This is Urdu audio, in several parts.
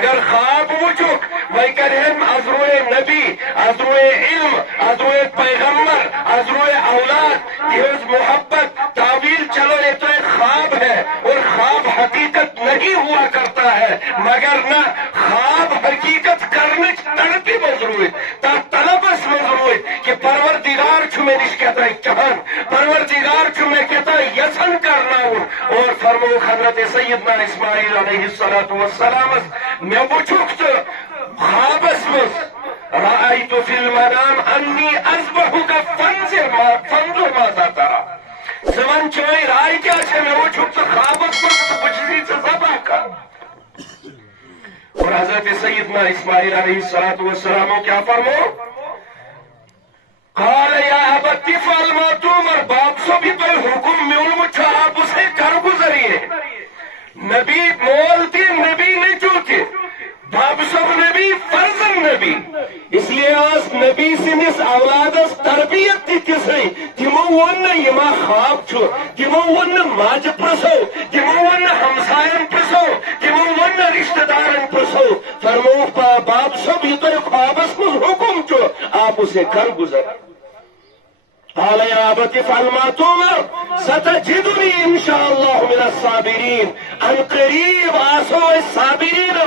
اگر خواب وچک وی کرہم از روئے نبی، از روئے علم، از روئے پیغمبر، از روئے اولاد تیز محبت تعویل چلو یہ تو ایک خواب ہے اور خواب حقیقت نہیں ہوا کرتا ہے، مگر نہ خواب حقیقت کرنے تڑپی مضروری تا طلبس مضروری کہ پروردگار چھو میں نش کہتا ہے چہن، پروردگار چھو میں کہتا ہے یسن کرنا ہوں. اور فرمو حضرت سیدنا اسماعیل علیہ السلام میں وچھک تو خوابس مز رأیت فی المنام انی اذبحک فانظر ماذا ترى زمن چوئی رائے کیا چھے میں وچھک تو خوابس مز تو بچی سے ذبح کر. اور حضرت سیدنا اسماعیل علیہ السلام کیا فرمو قال یا ابت افعل ما تؤمر، باپ سو بھی پر حکم میں علم آپ اسے کر گزریے. نبی مولتی نبی نے چوکے باپ سب نبی فرزن نبی، اس لیے آس نبی سنس اولادس تربیت تی کسے تمو ون یما خواب چھو، تمو ون ماج پرسو، تمو ون ہمسائن پرسو، تمو ون رشتہ دارن پرسو. فرمو باپ سب یہ تو خوابس مز حکم چھو آپ اسے کر گزر. قال يا أبت افعل ما تؤمر ستجدني إن شاء الله من الصابرين، عن قريب آسوا الصابرين.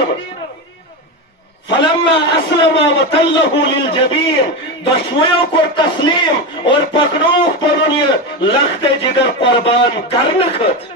فلما أسلم وتله للجبين دشویوں کو تسلیم اور پکڑوک پر انہیں لخت جگر قربان کرنکت.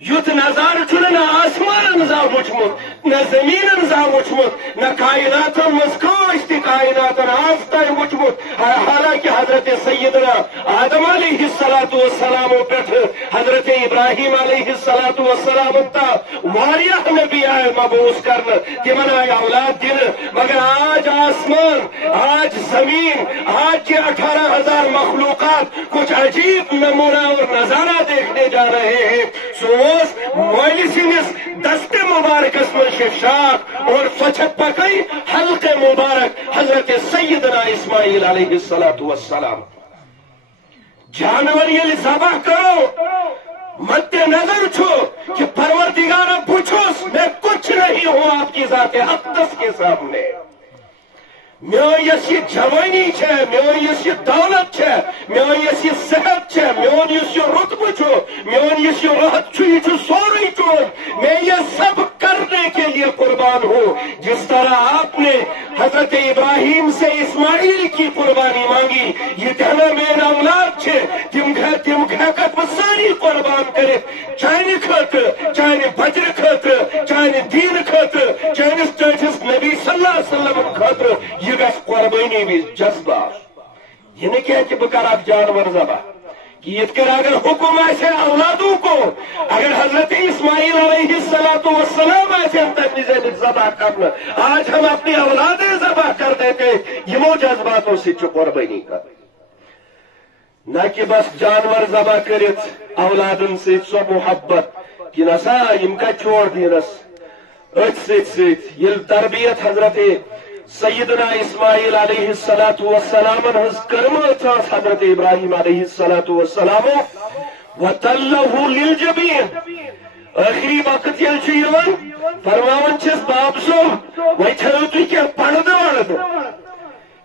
یوت نظار چھنے نہ آسمان نظام وچمت نہ زمین نظام وچمت نہ کائنات مزکوش تی کائنات آفتا وچمت. حالانکہ حضرت سیدنا آدم علیہ السلام پیٹھ حضرت ابراہیم علیہ السلام تا واریہ نبی آئے مبعوث کرنا تمن آئے اولاد دن، مگر آج آسمان، آج زمین، آج کے 18,000 مخلوقات کچھ عجیب نمونہ اور نظارہ دیکھنے جا رہے ہیں. سوز مولی سنس دست مبارکس میں شفشاق اور فچت پکئی حلق مبارک حضرت سیدنا اسماعیل علیہ السلام. جانور یہ ذبح کرو مد نظر چھو کہ پروردگار پوچھوس میں کچھ نہیں ہوں آپ کی ذات اقدس کے سامنے. میون یس یہ جوانی چھے، میون یس یہ دولت چھے، میون یس یہ صحت چھے، میون یس یہ رتبہ چھو، میون یس یہ راحت چھو، یہ چھو سوری چھو، میں یہ سب کرنے کے لیے قربان ہوں. جس طرح آپ نے حضرت ابراہیم سے اسماعیل کی قربانی مانگی، یہ کہنا میرا اولاد چھے تم گھر کت ساری قربان کرے، چاہنے خاطر، چاہنے بجر خاطر، چاہنے دین خاطر، چاہنے نبی صلی اللہ علیہ وسلم خاطر یہ گھس قربانی بھی جذبہ. یہ نہیں کہا کہ بکر آپ جانور ذبح کہ یہ کر اگر حکم ایسے اولادوں کو، اگر حضرت اسماعیل علیہ السلام ایسے تنظیم ذبح کرنا، آج ہم اپنی اولادیں ذبح کر دیتے یہ وہ جذباتوں سے چو قربانی کر. نہ کہ بس جانور ذبح کرت اولادن سے سو محبت کہ نسا یم کا چھوڑ دینس اچ ست یل تربیت حضرت سیدنا اسماعیل علیہ السلام ہز کرمت حضرت ابراہیم علیہ السلام وتلہ للجبین. آخری وقت یل چیون فرماون چھس باپ صاحب وی چھو تو کیا پڑھ دو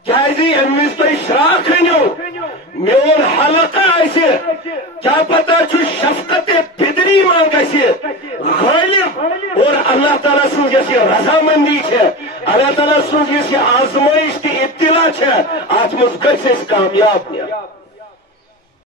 کیازی امیز تو اشراق ہنیو میون حلقہ ایسے کیا پتا چھو شفقت پدری مانگ ایسے غالب اور اللہ تعالیٰ سن جیسی رضامندی ہے، اللہ تعالیٰ سن جیسی آزمائش کی ابتلا ہے، آج مزگج سے اس کامیاب نیا.